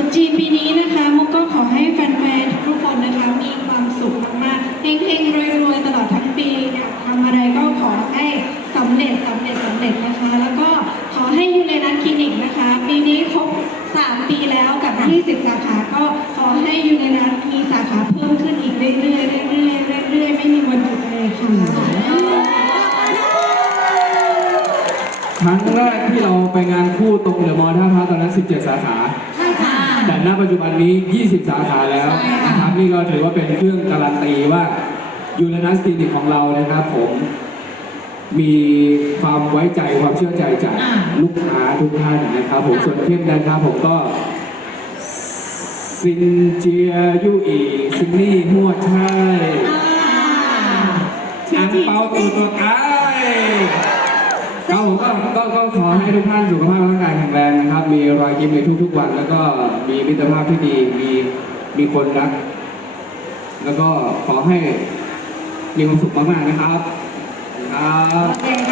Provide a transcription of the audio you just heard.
จุดจีนปีนี้นะคะมุกก็ขอให้แฟนๆทุกคนนะคะมีความสุขมากๆเฮงๆรวยๆตลอดทั้งปีอยากทำอะไรก็ขอให้สำเร็จสำเร็จสำเร็จนะคะ แล้วก็ขอให้ยูเรนัสคลินิกนะคะ ปีนี้ครบ 3 ปีแล้วกับ 20 สาขาก็ขอให้ยูเรนัสมีสาขาเพิ่มขึ้นอีกเรื่อยๆเรื่อยๆเรื่อยๆไม่มีวันหยุดเลยค่ะครั้งแรกที่เราไปงานคู่ตรงเดอะมอลล์ท่าพระตอนนั้น 17 สาขา ใช่ค่ะ แต่ณปัจจุบันนี้ 20 สาขาแล้วใช่ค่ะนะครับนี่ก็ถือว่าเป็นเครื่องการันตีว่ายูเรนัสคลินิกของเรานะครับผมมีความไว้ใจความเชื่อใจจากลูกค้าทุกท่านนะครับผมส่วนเข้มนะครับผมก็ซินเจียยูอีซินนี่หัวใช่อังเปาตัวตัวกาย ก็ผมก็ก็ก็ขอให้ทุกท่านสุขภาพร่างกายแข็งแรงนะครับ มีรอยยิ้มในทุกๆวัน แล้วก็มีมิตรภาพที่ดี มีมีคนรัก แล้วก็ขอให้มีความสุขมากๆนะครับ ครับ โอเค